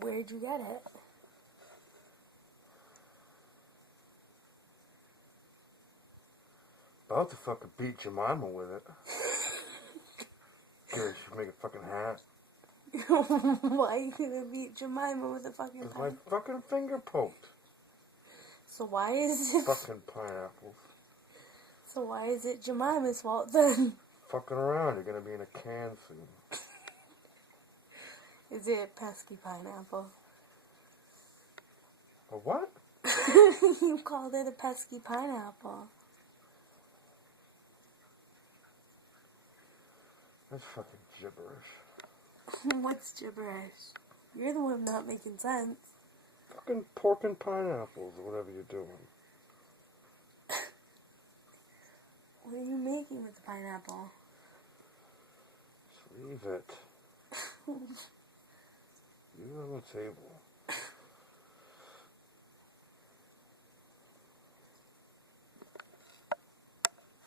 Where'd you get it? About to fucking beat Jemima with it. Here, she make a fucking hat. Why are you gonna beat Jemima with a fucking With pineapple? my fucking finger poked. So why is it... Fucking pineapples. So why is it Jemima's fault then? Fucking around, you're gonna be in a can soon. Is it pesky pineapple? A what? You called it a pesky pineapple. That's fucking gibberish. What's gibberish? You're the one not making sense. Fucking pork and pineapples or whatever you're doing. What are you making with the pineapple? Just leave it. Leave it on the table.